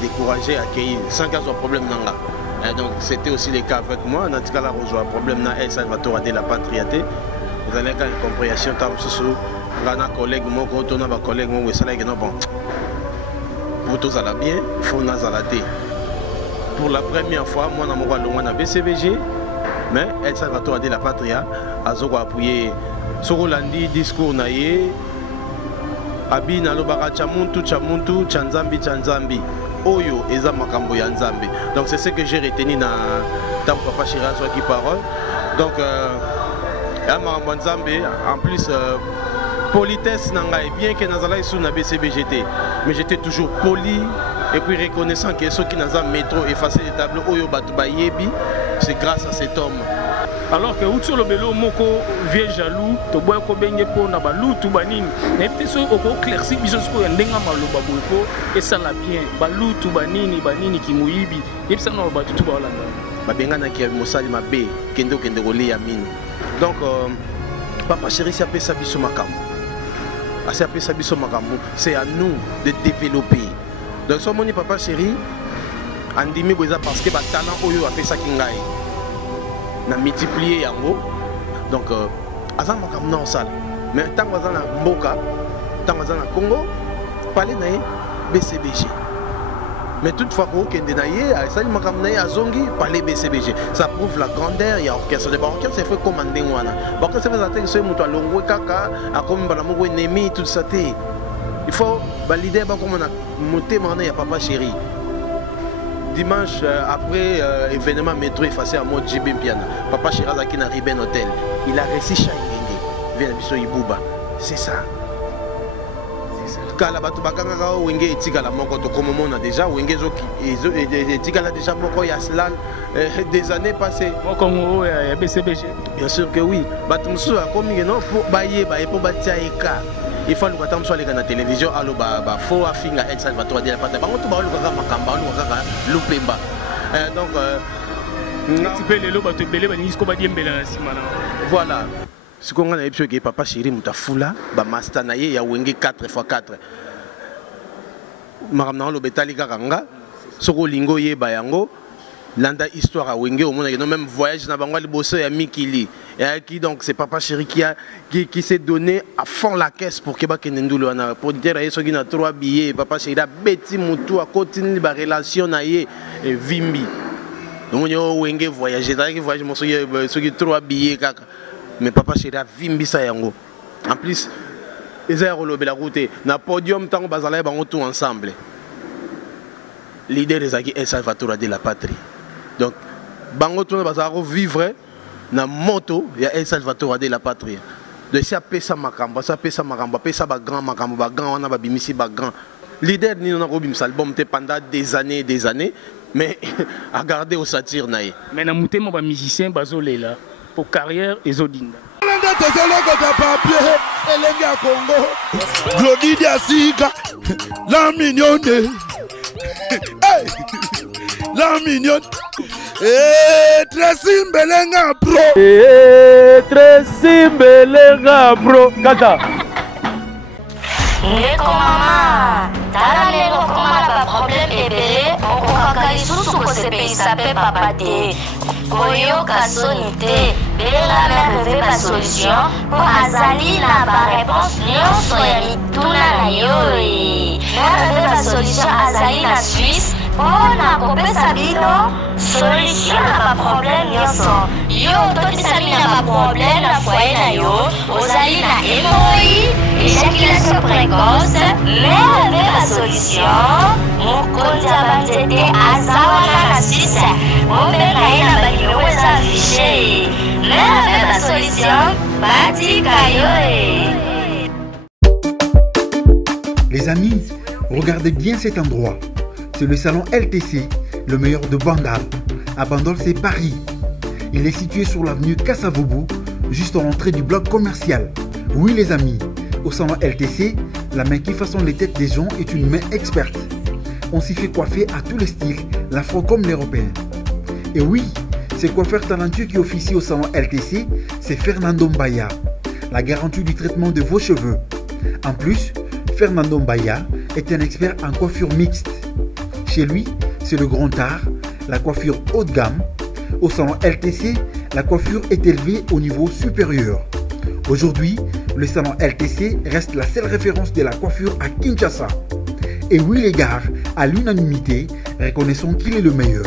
découragé, accueilli, sans qu'il y ait un problème dans là. Donc c'était aussi le cas avec moi. Dans ce cas-là, on a un problème dans El Salvador de la patriaté. Vous avez une compréhension, un collègue, un collègue, bon, pour tous à la bien, il faut nous aller. Pour la première fois, moi, je suis BCBG, mais El Salvador de la patria a appuyé sur le discours naïe. Abi na lobaka chamuntu chanzambi oyo eza makambo ya nzambe. Donc c'est ce que j'ai retenu na tam papa Chira soit qui parole. Donc makambo nzambe en plus politesse nanga bien que nazala sous na BCBGT, mais j'étais toujours poli et puis reconnaissant que ceux qui naza métro effacer les tableaux oyo batu bayebi, c'est grâce à cet homme. Alors que sur le vélo moko vieux jaloux to boy ko benye po na balutu banini na peut-être oko clairci biso ko ndenga maloba boyko et ça la bien balutu banini ki muyibi et ça no batutu ba olanda ba benga na ki mosali mabe kendo roli ya mine. Donc papa chéri si appelle ça biso makambo asi appelle ça biso makambo, c'est à nous de développer. Donc so moni papa chéri andimi boza parce que ba talent oyo appelle ça kingai na multiplier yango. Donc aza makambo na osala mais tant aza na mboka tant aza na Congo parler na BCBG, mais toutefois ko kende na ye asali makambo na ye azongi parler BCBG. Ça prouve la grandeur ya orchestre. De orchestre c'est fait commander wana orchestre c'est attaque ce muto alongwe kaka akomi bala moko ennemi tout ça té. Il faut valider ba comme na motema na ya papa chéri. Dimanche après événement métro effacé à mode JB Piana, papa Chirazaki na Riben Hotel, il a réussi Changenge vers Biso Ibuba. C'est ça. Quand la batu bakanga wenge etika la moko to comme on a déjà wenge etika la déjà moko ya slan des années passées. Moko ya BCBG. Bien sûr que oui. Batu musu akomi non pour bailler pour batia eka. Il faut que nous soyons à la télévision, il faut que El Salvador de la patrie. Donc, voilà. Ce qu'on a dit, c'est papa chéri Moutafula, master naye ya wenge 4x4. Maramna lo betali karanga, soko lingo ye bayango. Landa histoire à Wenge au monde, même voyage dans Bangwa Liboso et à Mikili. Et qui donc c'est papa chéri qui s'est donné à fond la caisse pour que Bakenendulu pour dire à ceux qui n'a 3 billets, papa chéri a bêti moutou à continuer la relation naie et Vimbi. Donc on a Wenge voyager, c'est-à-dire que voyage ceux qui 3 billets kaka. Mais papa chéri a Vimbi ça yango. En plus ils ont relobé la route na podium tant bazala bango tout ensemble. L'idée des acquis El Salvador de la patrie. Donc, bango tout va vivre na moto ya El Salvador de la patrie. De ça pesa makamba, ça pesa grand makamba, ba grand on a bimisi ba grand. Leader ni on a robim album pendant des années, mais à garder au satire naïe. Mais na mutema ba musicien bazolé là pour carrière et zodinda. Glodidia Sika, la mignonne. Hey, la mignonne. Très simbelenga bro. Très simbelenga bro. Kata. Ndeko mama, tala lelo koma na problème ebele, okokaka lisusu kosepelisa pe papa te. Koyoka soni te, bela merveille ba solution, po azali na ba réponse nyonso ya mituna na yo. Merveille ba solution azali na Suisse, pona kopesa bino solution na ba problème nyonso. Yo tobisali na ba problème na foyer na yo, ozali na hémorroïde, éjaculation précoce, merveille ba solution. Mokonzi ya banzete azawana na Suisse, obenga ye na banimero eza affiché. Merveille ba solution, batika yo. Les amis, regardez bien cet endroit. C'est le salon LTC, le meilleur de Bandal. À Bandal, c'est Paris. Il est situé sur l'avenue Kassavoubou, juste à l'entrée du bloc commercial. Oui les amis, au salon LTC, la main qui façonne les têtes des gens est une main experte. On s'y fait coiffer à tous les styles, l'afro comme l'européen. Et oui, ce coiffeur talentueux qui officie au salon LTC, c'est Fernando Mbaya, la garantie du traitement de vos cheveux. En plus, Fernando Mbaya est un expert en coiffure mixte. Chez lui, c'est le grand art, la coiffure haut de gamme. Au salon LTC, la coiffure est élevée au niveau supérieur. Aujourd'hui, le salon LTC reste la seule référence de la coiffure à Kinshasa. Et oui les gars, à l'unanimité, reconnaissons qu'il est le meilleur.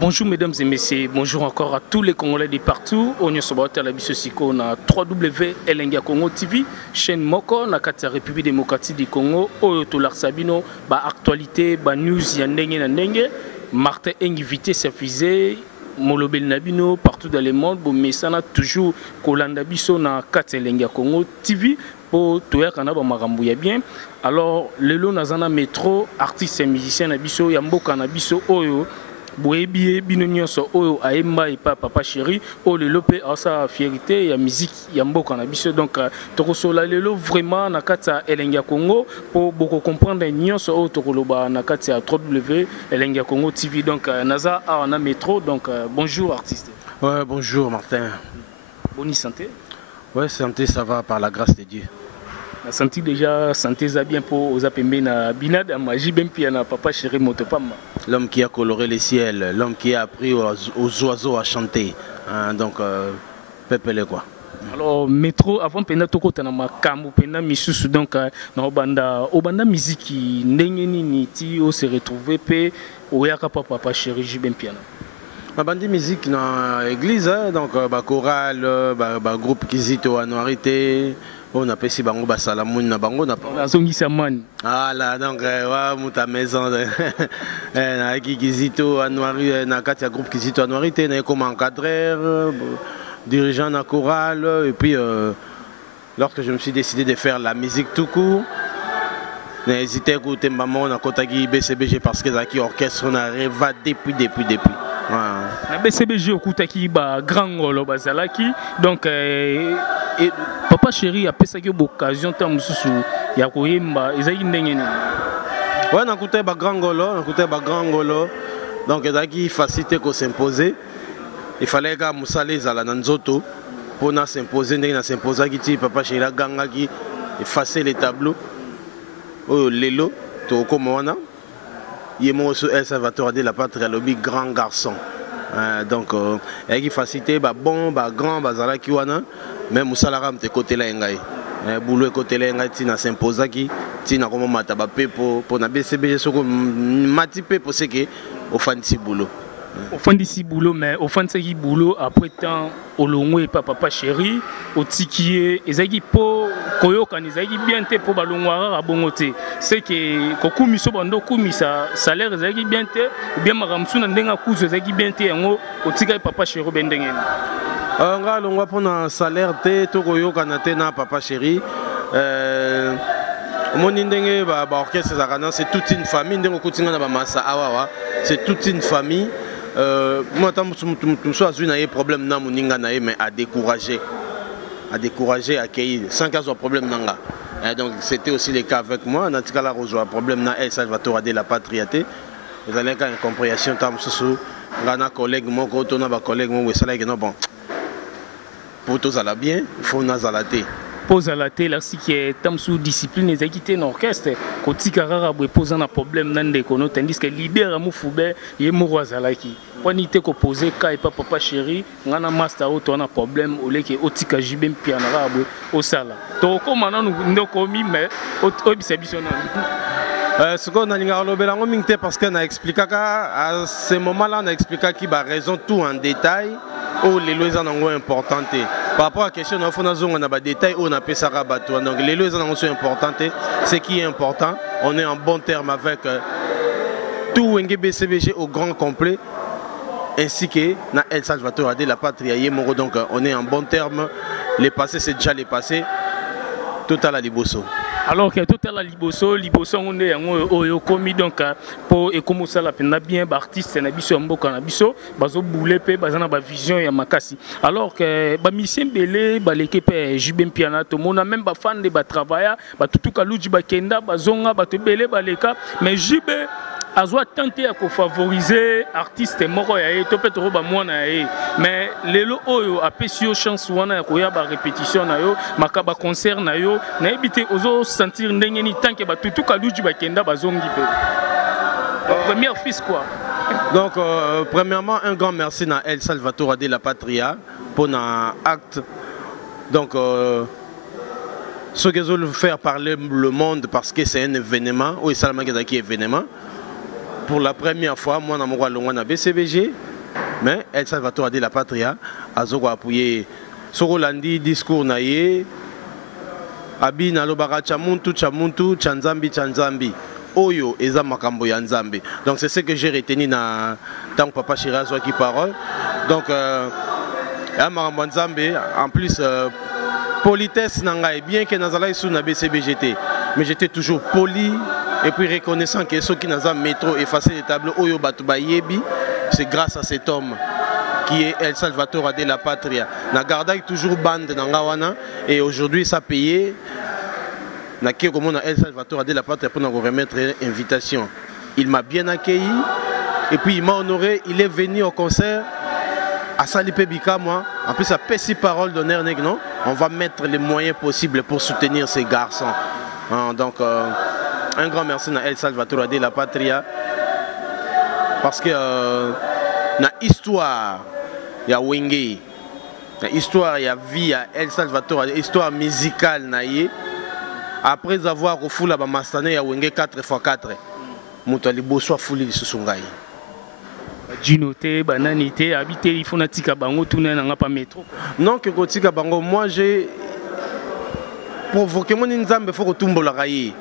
Bonjour mesdames et messieurs, bonjour encore à tous les Congolais de partout. On est sur la Bissosiko na www.elengia-congo TV, chaîne Moko na la République démocratique du Congo. Oyo la Sabino, ba actualité, ba news ya ndenge na ndenge. Martin invité suffisé, molobel nabino partout dans le monde. Bon mesana toujours kolanda biso na Elengia-Congo TV. Pour tout le monde ya bien. Alors lelo nazana métro artiste et musicien na biso ya mboka na biso oyo. Boebi bino nyonso oyo aemba et papa chéri o lelo pe asa fierté ya musique ya mboka na biso donc tokosola lelo vraiment na kata Elengia Congo pour beaucoup comprendre nyonso o tokoloba na kata www.elengia Congo TV donc naza na métro donc bonjour artiste. Ouais, bonjour Martin. Bonne santé. Ouais, santé ça va par la grâce de Dieu. La santé déjà, santé ça bien pour aux apembe na binade magie bien puis na papa chéri motopama. L'homme qui a coloré les ciels, l'homme qui a appris aux oiseaux à chanter. Hein, donc pepele quoi. Alors métro avant pena toko tana makambo pena misusu donc na obanda musique ndenge nini ti o se retrouver pe oyaka papa chéri bien piano. Ma bande musique dans l'église, hein, donc chorale, groupe Kizito à Noirité, on a payé bango basalamoun na bango na pas. Ah là donc ta maison, na Kizito à Noirité, na Katia groupe Kizito à Noirité, na comme encadreur, dirigeant na chorale et puis lorsque je me suis décidé de faire la musique tout court. J'ai hésité à écouter maman na Kotagi BCBG parce que zaki orchestre on a rêvé depuis. Na BCBG okutaki ba grand ngolo bazalaki donc papa chéri a pesaki occasion ta mususu ya koyemba ezaki ndenge ni. Ouais na kuté ba grand ngolo donc ezaki facilité ko s'imposer. Il fallait que musale zala na nzoto pour na s'imposer ndenge na s'imposer ki papa chéri la ganga ki effacer les tableaux. Oh lelo to komona. Yemo so El Salvatore de la patrie lobby grand garçon. Donc avec facilité bon grand bazala ki wana même musala te côté la ngai. Boulot côté la ngai tina s'imposa ki tina comme mata ba pe pour na BCBG soko mati pe pour ce que au fancy boulot. Au fond d'ici boulot mais au fond de ce boulot après temps au longo et papa chéri au tikié ezaki po koyoka ezaki bien te po balongwara a bongote c'est que kokumi so bando kumisa salaire ezaki bien te ou bien makamsu na ndenga kuzo ezaki bien te yango au tika papa chéri bendengeni nga longwa pona salaire te to koyoka na te na papa chéri moni ndenge ba orchestre zakana c'est toute une famille ndenge kotinga na ba massa awawa c'est toute une famille. Moi, je suis un problème na moninga na mais à décourager, à accueillir sans qu'il y ait problème nanga. Donc c'était aussi le cas avec moi. Dans ce cas-là, on a un problème na El Salvatore de la patriaté. Vous allez avoir une compréhension tam sous un collègue mon côté on a un collègue mon ça là que non bon. Pour tous à la bien, il faut nous alater. Pose à la télé aussi qui est tam sous discipline les équité en orchestre côté carara pose un problème dans des kono tandis que leader amu foube yé moroza là qui ponité ko poser ka et papa chéri ngana master auto on a problème au leke otika jibem piano rabwe au sala to ko mana nous komi mais au bisabisono ce qu'on a dit parce qu'on a expliqué à ce moment-là on a expliqué qu'il a raison tout en détail où les lois sont importantes par rapport à la question on a des détails où on a fait ça rabattre donc les lois sont importantes ce qui est important on est en bon terme avec tout BCBG au grand complet ainsi que na El Salvatore de la patrie donc on est en bon terme les passés c'est déjà les passés total à Liboso. Alors que tout à la Liboso on est en commis donc pour et comme ça la peine bien artiste na biso mboka na biso bazo boule pe bazana ba vision ya makasi alors que ba mission belé ba l'équipe Jibem Piana to mona même ba fan de ba travailler ba tutuka luji ba kenda bazonga ba to belé ba leka mais Jibe azwa tenté à favoriser artiste moko ya ye to peut-être ba mwana ya mais lelo oyo apesi yo chance wana ko ya ba répétition na yo makaba concert na yo na ebité ozo sentir ndenge ni tant que ba tutu kaluji ba kenda bazongi pe premier fils quoi. Donc premièrement un grand merci na El Salvatore de la Patria pour un acte. Donc ce qu'ils veulent faire parler le monde parce que c'est un événement ou c'est un événement. Pour la première fois, moi, je suis à BCBG, mais El Salvatore de la Patria a appuyé sur le discours naïe, Abi Nalobara Chamuntu, Chamuntu, Chanzambi, Chanzambi, Oyo, Eza Makambo Yanzambi. Donc c'est ce que j'ai retenu dans tant que Papa Chirazo qui parle. Donc, Makambo Yanzambi, en plus, politesse nangai, bien que Nazala sous na BCBGT, mais j'étais toujours poli. Et puis reconnaissant que ceux qui n'ont pas métro effacé les tableaux Oyo Batuba Yebi, c'est grâce à cet homme qui est El Salvatore de la Patria. Na gardaï toujours bande Nangawana et aujourd'hui ça payé. Na qui comme on a El Salvatore de la Patria pour nous remettre une invitation. Il m'a bien accueilli et puis il m'a honoré. Il est venu au concert à Salipé Bika moi. En plus à Pessi parole d'honneur non. On va mettre les moyens possibles pour soutenir ces garçons. Donc un grand merci à El Salvatore de la Patria parce que na histoire il y a Wenge, na histoire il y a vie à El Salvatore, histoire musicale naie. Après avoir refoulé la Mastane ya Wenge 4x4, mutali boswa fouli susungai. Djinoté, bananité, habité il faut natika bango tourner na pas métro. Non que kotika bango, moi j'ai provoqué mon nzambe faut retumbo la raye.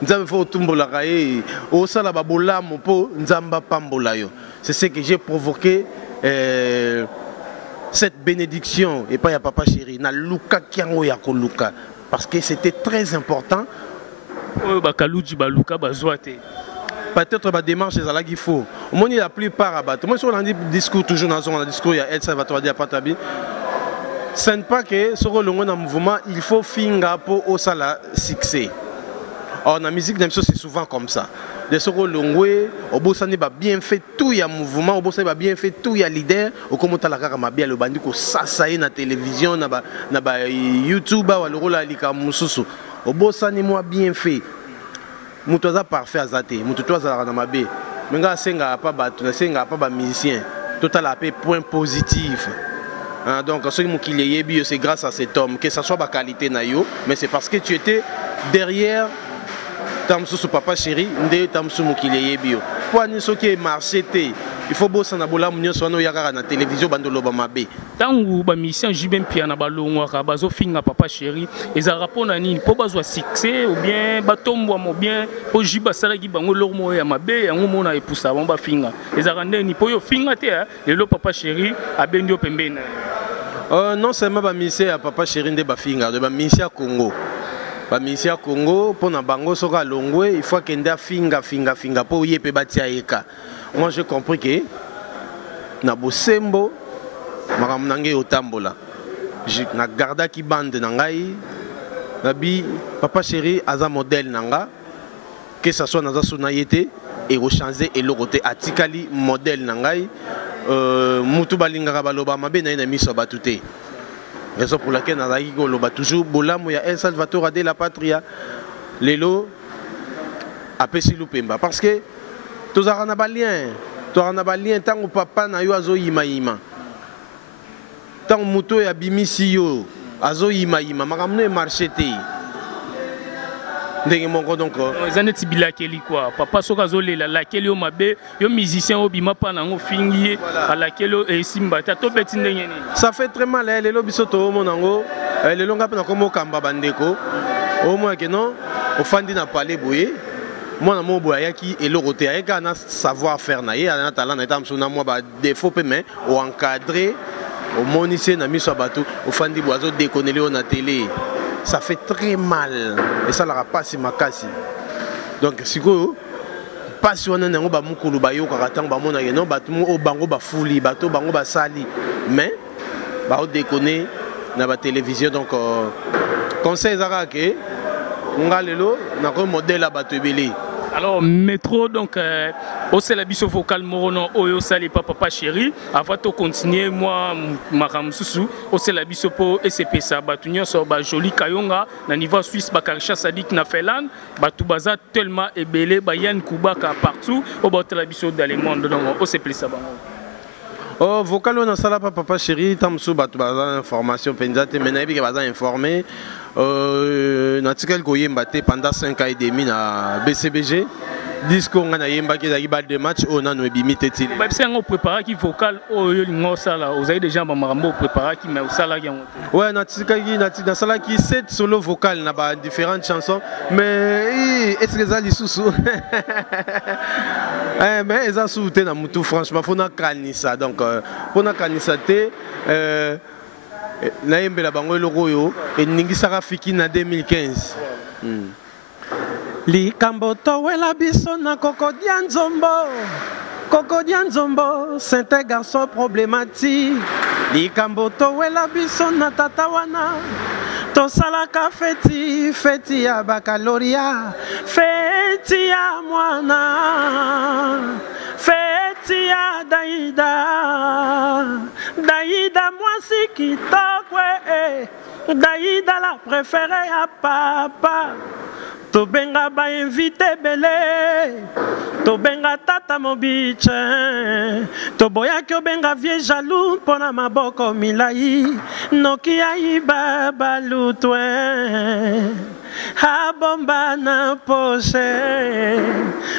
C'est ce que j'ai provoqué cette bénédiction et pas ya papa chéri na luka kiango ya ko luka parce que c'était très important. Peut-être ma démarche est là qu'il faut. Moi la plupart abattre. Moi sur le discours toujours dans le discours il y a El Salvatore de la Patria. Ce n'est pas que sur le mouvement il faut finga pour au sala succès. Or, la musique c'est souvent comme ça. De ce que au Bossani va bien fait tout il y a mouvement, au Bossani va bien fait tout il y a leader, au commentaire la cara bien le bandit ko sasaye na télévision na ba YouTube ou le rôle alika mususu. Au Bossani moi bien fait. Mutoza parfait azate, mutoza na mabe. Menga senga pas ba tu senga pas ba musicien. Total a point positif. Donc ce qui est c'est grâce à cet homme que ça soit ma qualité na yo, mais c'est parce que tu étais derrière Tamsou papa chéri, ndé Tamsou mukile bio. Pour ni ce qui est marché il faut bosser na bola munyo sono yakara na télévision bandolo ba mabe. Tangu ba mission jibem pia na balongo ka bazo finga papa chéri, ezara pona nini po bazwa succès ou bien batombo mo bien po jiba sala ki bango lormo ya mabe yango mona epusa ba finga. Ezara ndeni po yo finga te lelo papa chéri abendio pembena. Non seulement ba mission à papa chéri ndé ba finga, de ba mission à Congo. Ba mission Congo pour na bango soka longwe il faut qu'ende finga pour yepe batia eka. Moi j'ai compris que na bosembo makamnange otambola. Na garda ki bande nangai nabi papa chéri aza modèle nanga que ça soit naza sunayete et rechanger et loroté atikali modèle nangai mutu balinga baloba mabe na miso batute. Raison pour laquelle nous avons toujours Bolamo ya El Salvatore de la Patria. Lelo a pesi lupemba. Parce que tous arana balien tant que papa na yo azo yima. Tant muto ya bimisi yo azo yima. Makamne marché te. Donc zaneti bilakeli quoi papa soka zolela lakeli yo mabe yo musicien obima pa nango fingi alakeli e simbata to beti ndenge nini ça fait très mal lelo bisoto monango lelo ngapa na komo kamba bandeko au moins que non ofandi na parler boye moi mo boya ki elorote ayeka na savoir faire na ye na talent na etam sona moi ba défaut pe mais o encadrer au moniser na miso bato ofandi boazo déconner na télé. Ça fait très mal et ça n'aura pas si makasi. Donc si vous pas si on a un ba mukulu ba yo karatang ba mona no ba tumu o bango ba fouli ba to bango ba sali mais ba o déconner na ba télévision donc conseil zara ke ngalelo na ko modèle ba tebeli Alors, métro, donc, c'est la biso vocal morono, oyo sali papa chéri. Avant de continuer, moi, Maram Soussou, c'est la biso po SCP ça, batunyo so ba joli kayonga, na niveau suisse, bakarisha sadik na felan, batubaza tellement ébélé, bayan kubaka partout, au bord de la biso dans le monde, donc, c'est plus ça. Oh, vocal on a ça là papa chéri, tamsou batubaza information, penzate, mais qui baza informé. Natikal Goyembate pendant 5 ans et demi na BCBG. Disco on a yemba qui a des matchs on a nous bimité til. C'est un préparé qui vocal au ça là. Vous avez déjà marambo préparé qui mais ça là. Ouais, natikal na sala qui 7 solo vocal na ba différentes chansons mais est-ce que ça li sous mais ça sous na mutu franchement faut na kanisa donc pour na kanisa té naembela bango eloko oyo eningisaka fiki na 2015 likambo towela biso na kokodia nzombo c'est un garçon problématique likambo towela biso na tata wana tosalaka feti ya bakaloria feti ya mwana feti ya Daïda mwasi kitokwe Daïda la préférée ya papa tobenga ba invité belé tobenga tata mobiche toboya ki obenga vie jaloux pona maboko milai noki aiba balutwe abomba na poche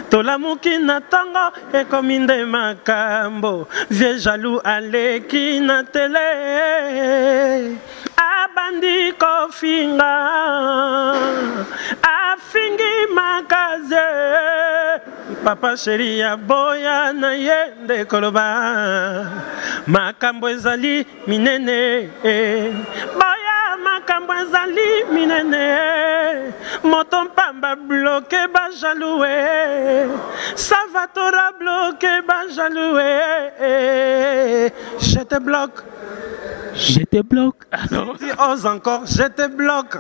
tolamuki na tango ekomi nde makambo vie jaloux aleki na tele abandi kofinga afingi makaze papa chéri ya boya na ye nde koloba makambo ezali minene boya makambo ezali minene moto mpamba bloqué ba jaloue savatora bloqué ba jaloue je te bloque. Je te bloque. Alors, si ose encore, je te bloque.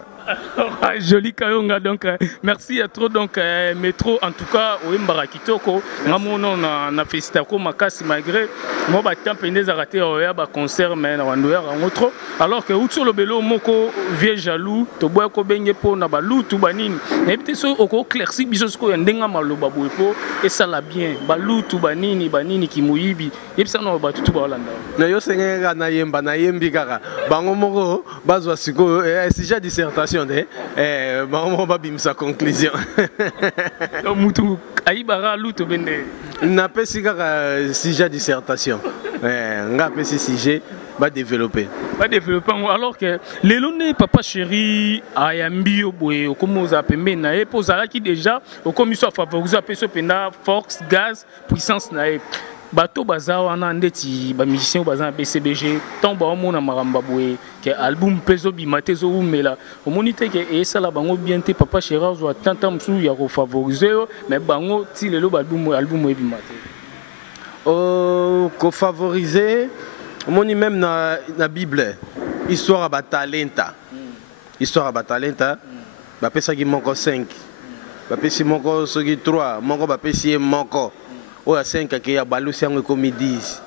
Joli Kayonga, donc merci à trop donc métro en tout cas au Mbarakitoko ngamono na festako makasi malgré moi ba temps pendez arrêté au ba concert mais na wandoya ngotro alors que outso lobelo moko vieux jaloux to boya ko benye po na ba lutu banini na peut so oko clairci biso ko ndenga maloba boepo et ça la bien ba lutu banini ki muyibi yebisa no ba tutu ba Holanda na yo senga na yemba na yembi kaka bango moko bazwa siko sujet dissertation on va bien sa conclusion. n'a pas sujet dissertation. N'a pas sujet va développer. Alors que les longs papa chéri ayambi oboye comme vous appelez na e posala qui déjà au commission favoriser appeler pena force gaz puissance na e bato baza wana ndeti ba musicien baza BCBG tant ba mona maramba boye que album peso bimate zo umela omonite que esala bango bien te papa chéri zo tanta msu ya ko favoriser mais bango ti lelo album bimate ko favoriser omoni même na Bible histoire ba talenta histoire ba talenta ba pesa ki moko 5 ba pesi moko soki 3 moko ba pesi moko oya 5 ke ya balusi yango ekomi 10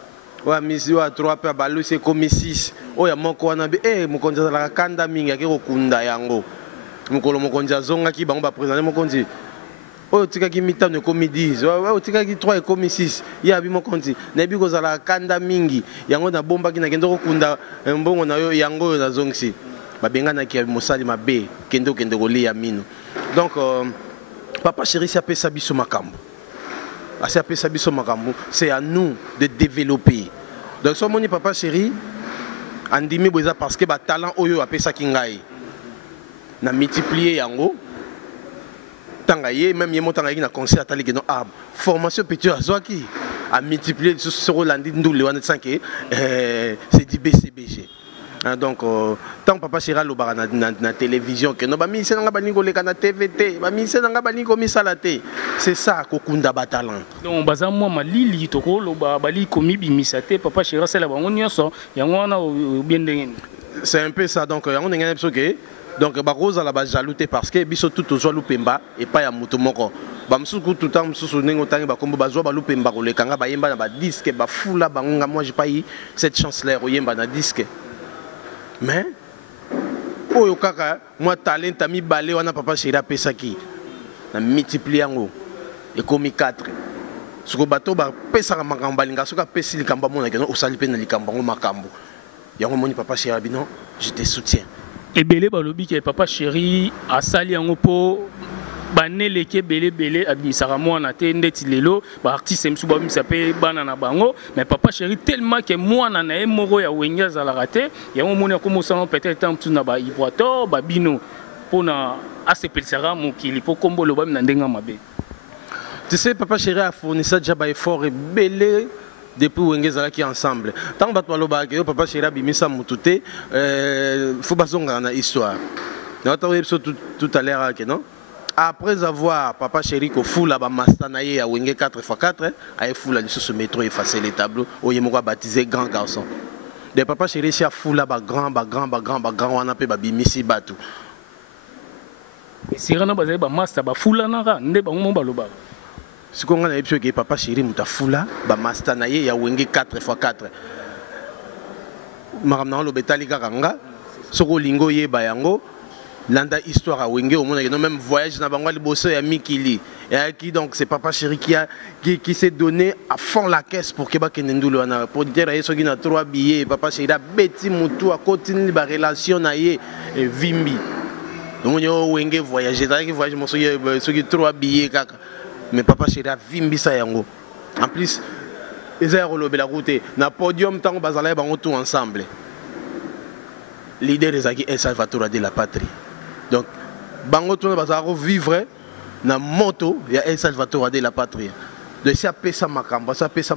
oya misi oya 3 pe balusi ekomi 6 oya moko wana be mokonzi azalaka kanda mingi ake kokunda yango mokolo mokonzi azongaki bango bapresente mokonzi oyo otikaki mitano ekomi 10 oyo otikaki 3 ekomi 6 ye abi mokonzi nayebi kozalaka kanda mingi yango nabombaki nakende kokunda mbongo na yo yango oyo nazongisi babenganaki mosali mabe kende okende kolia mino donc papa chéri si apesa biso makambo c'est à nous de développer. Donc, si on papa chéri, andimi boza parce que ba talent oyo apesa kingai. Na multiplier yango. Tangaye même yemo tangaye na concert atali que non formation petit azwaki a multiplier sur landi ndule wana tsanke c'est du BCBG. Donc tant papa chéri lo bara na télévision que no ba mi senanga balingo leka na TVT ba mi senanga balingo misalate c'est ça kokunda ba talent donc baza moi malili toko lo ba bali komi bimisate papa chéri c'est la bango nyonso yango wana bien ndenge c'est un peu ça donc yango ndenge na biso que Donc baroza la ba jaloute parce que biso tout ozo lupemba et pas ya mutu moko. Ba msuku tout temps msusu nengo tangi ba kombo bazo ba lupemba ko le kanga ba yemba na ba disque ba fula bangonga. Moi j'ai pas eu cette chance là oyemba na disque. Mais oyo kaka moi talent ami balé wana papa chéri apesaki na multiplier ngo et comme 4. Soko bato ba pesa ka makamba linga soka pesi likamba mona ke no osali pe na likamba ngo makambo. Yango moni papa chéri bino je te soutiens. Et belé balobi ke papa chéri asali yango po baneleke belé abimisaka mwana te ndeti lelo ba artiste msu ba bimisa pe bana na bango mais papa chéri tellement que mwana na ye moko ya wenge azalaka te yango moni akomosana peut-être un na ba ivoator ba bino pona asepelisaka mokili po kombo loba na ndenga mabe. Tu sais papa chéri a fourni ça déjà ba effort et belé depuis wenge zalaki ensemble. Tant bato baloba ke papa chéri abimisa mututé faut bazonga na histoire. Na tout à l'heure que non. Après avoir papa chéri ko fula ba mastanaye ya wenge 4x4 ay fula lisusu métro effacer les tableaux oyemoko baptisé grand garçon. De papa chéri si a fula ba grand wana pe ba bimisi batu. Sirana bazali ba master ba fula naka nde bango mo baloba. Sikonga na epso ke papa chéri muta fula ba mastanaye ya wenge 4x4. Maramna lo betali kanga soko lingo yeba yango. Landa histoire à Wenge au monde même voyage na bango liboso ya mikili et qui donc c'est papa chéri qui s'est donné à fond la caisse pour que ba kenendulo na pour dire eso qui na 3 billets papa chéri a beti mutu a continuer ba relation na ye et vimbi donc on Wenge voyager ça qui voyage mo so qui 3 billets kaka mais papa chéri a vimbi ça yango en plus ils ont relobé la route na podium tant bazala bango tout ensemble l'idée des aki El Salvatore de la patrie. Donc, bango tout va vivre na moto ya El Salvatore de la patrie. De ça pesa makamba, pesa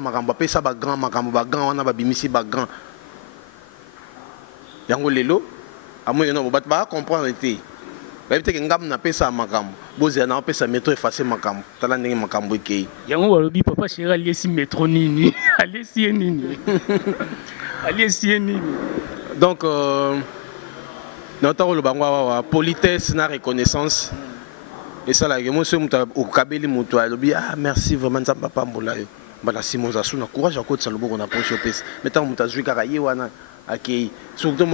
ba grand makamba, ba grand wana ba bimisi ba grand. Yango lelo, amoyo no bat ba comprendre té. Ba peut-être ngam na pesa makambo. Bozi na pesa métro effacer makambo. Tala ndenge makambo ekei. Yango balobi papa chéri aliesi métro nini? Aliesi nini? Aliesi nini? Donc, notre politesse, na reconnaissance. Et ça, là, moi, je suis au Kabeli Moutoua. Ah, merci vraiment, ça papa Mbolayo. Bala Simon Zassou, na courage à côté de Salobo, on a pris au PS. Maintenant, on a joué Karaye, on a accueilli. Surtout,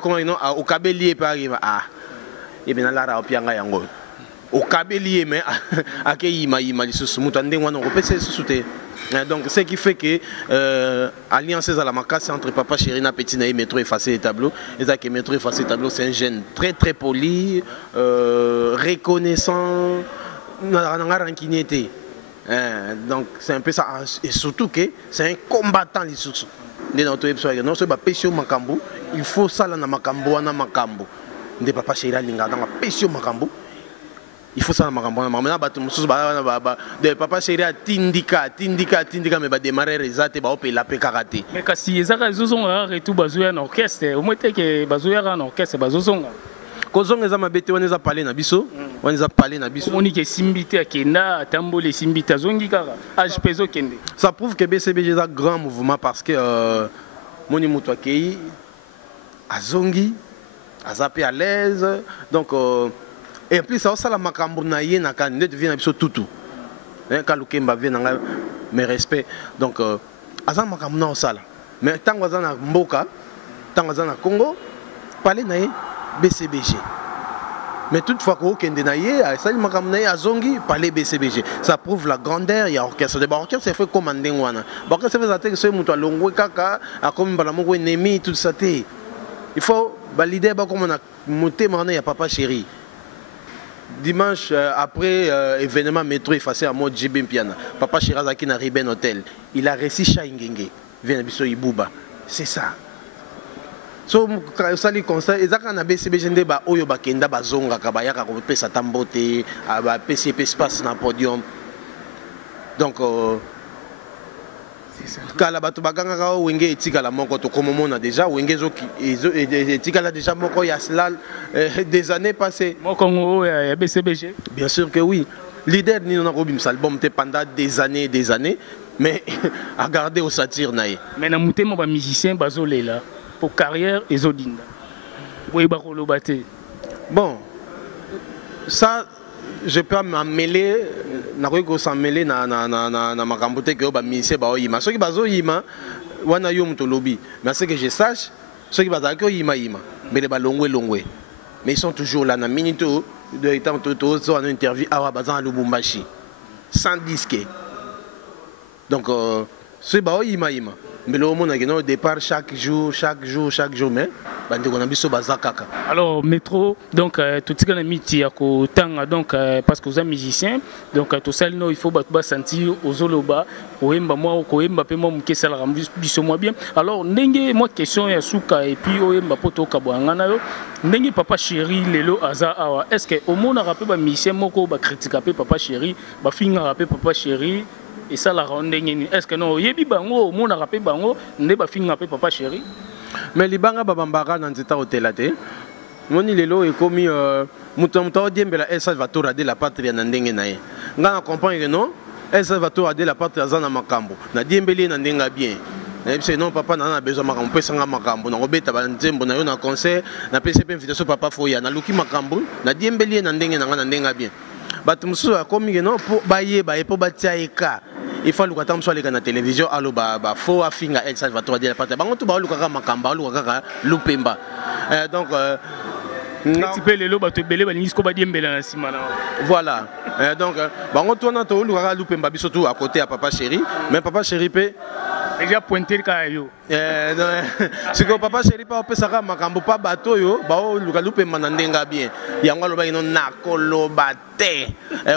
comment au Kabeli, par exemple, ah, et bien là, au Pianga Yango. Au Kabeli, mais accueilli, il sous Moutandé, on a repéré ce soutien. Donc, ce qui fait que alliance à la macasse entre papa chéri na petit naï métro effacé les tableaux. Et ça que métro effacé les tableaux, c'est un jeune très très poli, reconnaissant, donc c'est un peu ça. Et surtout que c'est un combattant les sous. Non c'est pas péché makambo, il faut ça là na makambo na makambo. De papa chéri linga dans péché makambo. Il faut ça de papa chéri tindika mais ba démarrer rezate ba opé la pe karaté. Mais kasi ezaka zozonga retour bazoya na orchestre, au moins que bazoya na orchestre bazozonga. Kozonga za mabete wana za parler na biso, wana za parler na biso. Moni ke simbité akenda tambole simbita zongi kaka. Age peso kende. Ça prouve que BCBG est un grand mouvement parce que moni muto akei azongi azapé à l'aise donc et puis ça aussi la makambo na ye na candidat vient biso tutu quand Lukemba vient na mes respects donc azan makambo na osala mais tango azana mboka tango azana Congo parler na ye BCBG mais toutefois ko kende na ye asali makambo na ye azongi parler BCBG ça prouve la grandeur ya orchestre de orchestre c'est fait commander wana orchestre fait attaque ce muto longwe kaka akomi bala moko ennemi tout ça te il faut valider ba comme on a monté maintenant ya papa chéri. Dimanche, après événement métro effacé à mode JB Piana, papa Shirazaki na Riben Hotel, il a réussi Chaingenge, vient biso Ibuba. C'est ça. So ça les constat, et ça quand on a BCBG ba oyo ba kenda ba zonga ka ba yaka ko pesa tambote, ba PCP espace na podium. Donc kala bato baganga ka wenge etikala moko to comme on a déjà wenge zo etikala déjà moko ya slal des années passées moko ya BCBG bien sûr que oui leader ni on a robim album pendant des années mais à garder au satire naé mais na mutema ba musicien bazolela pour carrière ezodinda boye ba kolobaté Bon, ça, je peux m'en mêler, je s'en mêler dans ma cambote que je ba oyima. Ceux qui bazo yima, wana yom to lobby. Mais ce que je sache, ceux qui bazo ko yima yima. Mais les balongwe longwe. Mais ils sont toujours là dans minute de temps tout sur une interview à bazan Lubumbashi. Sans disque. Donc ceux ba oyima yima. Mais le monde au départ chaque jour, mais alors métro donc tout ce qu'on a mis donc parce que vous êtes musicien donc tout ça il faut sentir aux oloba oemba moi oemba pe moi que ça la biso moi bien alors ndenge moi question ya suka et puis oemba poto kabwanga na yo ndenge papa chéri lelo aza awa est-ce que au monde rappel ba musicien moko ba critiquer papa chéri ba finga rappel papa chéri et ça la ronde est-ce que non yebi bango mon a rappelé bango ne ba finga pe papa chéri mais libanga babambara na nzeta hôtel ate moni lelo e komi mutamta diembela El Salvador de la patrie na ndenge na ye nga na comprendre que non El Salvador de la patrie azana makambo na diembeli na ndenga bien na non papa na besoin makambo pesa nga makambo na robeta ba nzembo na yo na concert na PCP invitation papa foya na luki makambo na diembeli na ndenge na nga na ndenga bien bato musu akomi que non pour baye ba e pour batia eka il faut que tu sois na télévision allo ba fo afinga El Salvador de la patrie bango to ba luka makamba luka ka lupemba donc voilà donc bango to na to luka lupemba biso tout à côté à papa chéri mais papa chéri pe déjà pointé le caillou c'est que papa chéri pas opesa ka makambo pa bato yo ba o luka lupemba na ndenga bien yango lo ba ino nakolo bate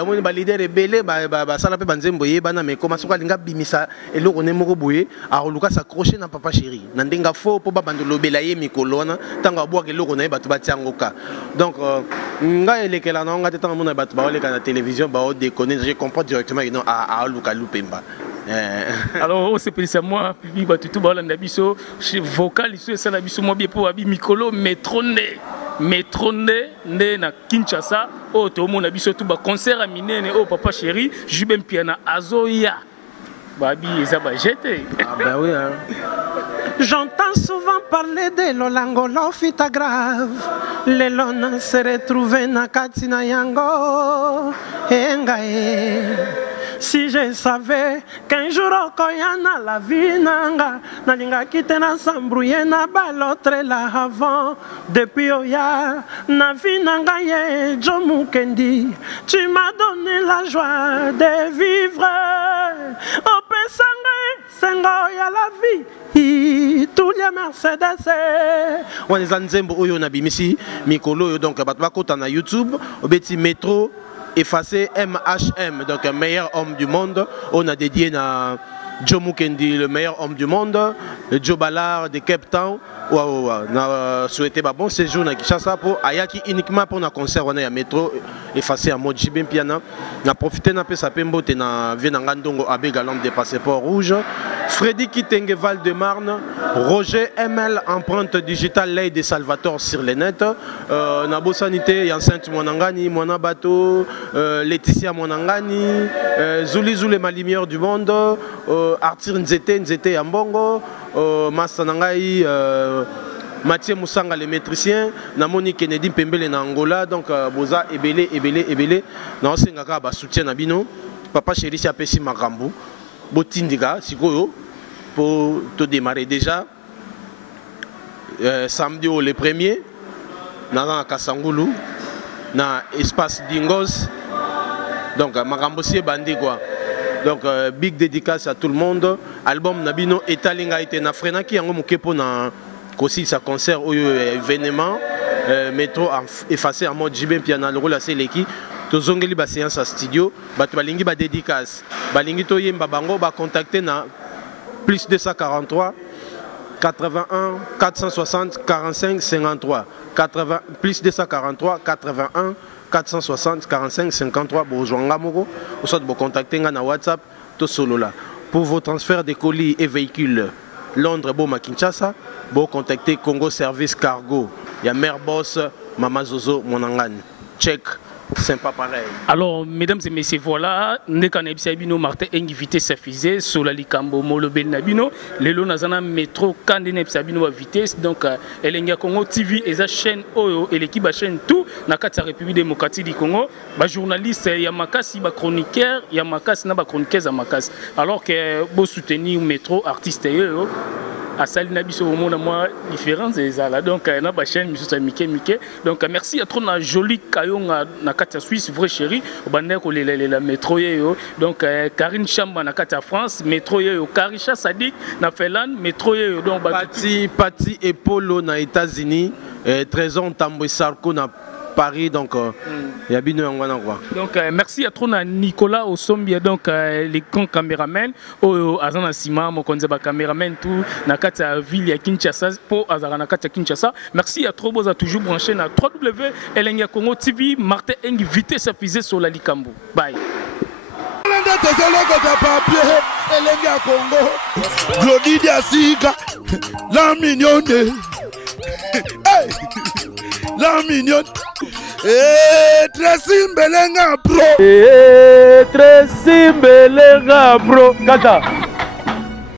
moni ba leader ebele ba sala pe banzembo yeba na me koma soka linga bimisa eloko ne moko boye a luka s'accrocher na papa chéri na ndenga fo po ba bando lobela ye mikolo na tanga bwa ke eloko na ye bato batiango ka donc nga elekela na nga tanga mona bato ba oleka na télévision ba o déconner je comprends directement que non a luka lupemba. Alors c'est pour moi puis tout ba landa biso vocal iso ça na biso mo bien pour abi mikolo metronde na Kinshasa o to mona biso tout ba concert minene o papa chéri jubem piana azoya babi eza ba jeté ah bah oui hein. J'entends souvent parler de l'Olangolo fita grave. Les lona se retrouver na katina yango. Engae. Si je savais qu'un jour okoyana la vie nanga, nalinga kite na sambrouye na balotre la avant. Depuis oya, na vie nanga ye Jomo Kendi, tu m'as donné la joie de vivre. Opesanga sengo ya la vie. Tous les Mercedes. On est en Zembo oyo na bimisi mikolo donc bato bakota na YouTube obeti métro effacé MHM donc meilleur homme du monde on a dédié na Jomo Kendi le meilleur homme du monde Joe Ballard de Cape Town na souhaité bon séjour na Kinshasa pour ayaki uniquement pour na concert on a métro effacé en mode jibin piana na profiter na pesa pembo te na venanga ndongo abe galam de passeport rouge Freddy Kitenge Val-de-Marne Roger ML empreinte digitale Lay de Salvatore sur les nets na bosanité Yancinte Monangani Mona Bato Laetitia Monangani Zuli Zule ma lumière du monde Arthur Nzete Yambongo Massa Nangai Mathieu Moussanga le matricien Namoni Kennedy Pembele na Angola donc boza ebele na osengaka ba soutien na bino papa chéri si apesi makambo botindika sikoyo pour te démarrer déjà samedi le premier na Kasangulu na espace Dingos donc makambo si bandi quoi. Donc big dédicace à tout le monde. Album Nabino Etalinga été na frenaki yango mokepo na kosi sa concert au événement métro effacé en mode jibin piano le rôle assez leki to zongeli ba séance à studio bato balingi ba dédicace balingi to yemba bango ba contacter na plus 243 81 460 45 53 80 plus 243 81 460 45 53 bozwanga moko soit vous contacter na WhatsApp to solo là pour vos transferts de colis et véhicules Londres Boma Kinshasa vous contacter Congo Service Cargo ya Mère Boss Mama Zozo Monangani check c'est pas pareil. Alors, mesdames et messieurs, voilà, Nekanebisabino Martin invité sa fusée sur la Likambo Molobel Nabino, les Lonazana métro Kandenebisabino à vitesse, donc Elenga Congo TV et sa chaîne Oyo et l'équipe à chaîne tout, Nakata République démocratique du Congo, bah journaliste Yamakasi, bah chroniqueur, Yamakasi, n'a pas chroniqueur Yamakasi. Alors que vous soutenir métro artiste yo. À Salina Bisso au monde moi différence c'est ça là donc na ba chaîne Misusa Mike donc merci à trop na joli kayonga na kata Suisse vrai chéri au bande ko la métro yo donc Karine Chamba na kata France métro yo Karisha Sadik na Finlande métro yo donc Pati et Polo na États-Unis Trésor Tambo Sarko na Paris donc il y a bien quoi. Donc merci à trop na Nicolas Osombia donc les grands caméramans au Azana Sima mon konzeba caméraman tout na kata ville ya Kinshasa pour Azara na kata Kinshasa. Merci à trop vous a toujours branché na www.Elenga Congo TV Martin invité sa fusée sur la Likambo. Bye. Elenga Congo Glody Diasiga la mignonne hey la mignonne Tracy Mbelenga bro Tracy Mbelenga bro Kata